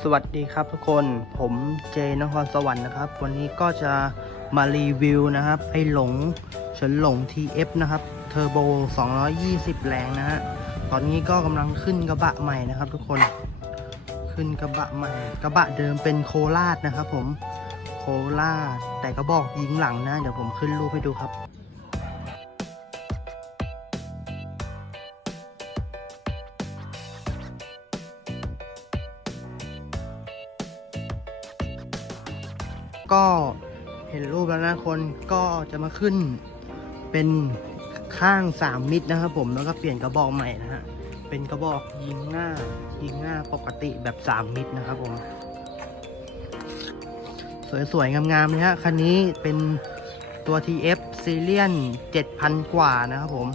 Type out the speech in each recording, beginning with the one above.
สวัสดีครับทุกคนผมเจนครสวรรค์นะครับ วันนี้ก็จะมารีวิวนะครับไอหลงเฉินหลง TF นะครับเทอร์โบ 220 แรงนะฮะตอนนี้ก็กำลังขึ้นกระบะใหม่นะครับ ทุกคนขึ้นกระบะใหม่ กระบะเดิมเป็นโคราชนะครับ ผมโคราชแต่กระบอกยิงหลังนะ เดี๋ยวผมขึ้นรูปให้ดูครับ ก็เห็นรูปแล้วนะคนก็จะมาขึ้นเป็นข้าง3มิตรนะครับผมแล้วก็เปลี่ยนกระบอกใหม่นะฮะเป็นกระบอกยิงหน้ายิงหน้าปกติแบบ3มิตรนะครับผม สวยๆ งามๆเลยฮะคันนี้เป็นตัว TF ซีเรียน7,000 กว่านะครับผม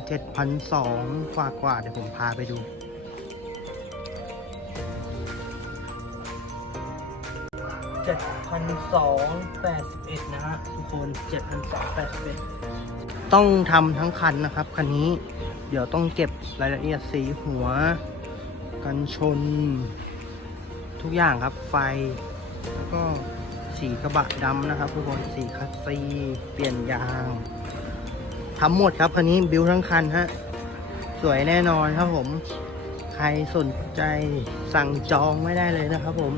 7,200กว่ากว่าเดี๋ยวผมพาไปดู 7,281 นะฮะทุกคน7,281 ต้องทำทั้งคันนะครับ คันนี้ เดี๋ยวต้องเก็บรายละเอียดสีหัว กันชน ทุกอย่างครับไฟ แล้วก็สีกระบะดำนะครับ ทุกคนสีคัสซีเปลี่ยนยางทำหมดครับคันนี้บิวทั้งคันฮะสวยแน่นอนครับผม ใครสนใจสั่งจองไม่ได้เลยนะครับผม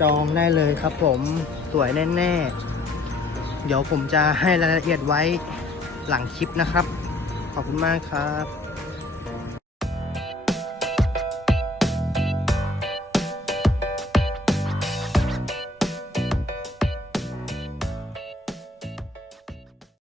จองได้เลยครับผมสวยแน่ๆ เดี๋ยวผมจะให้รายละเอียดไว้หลังคลิปนะครับ ขอบคุณมากครับ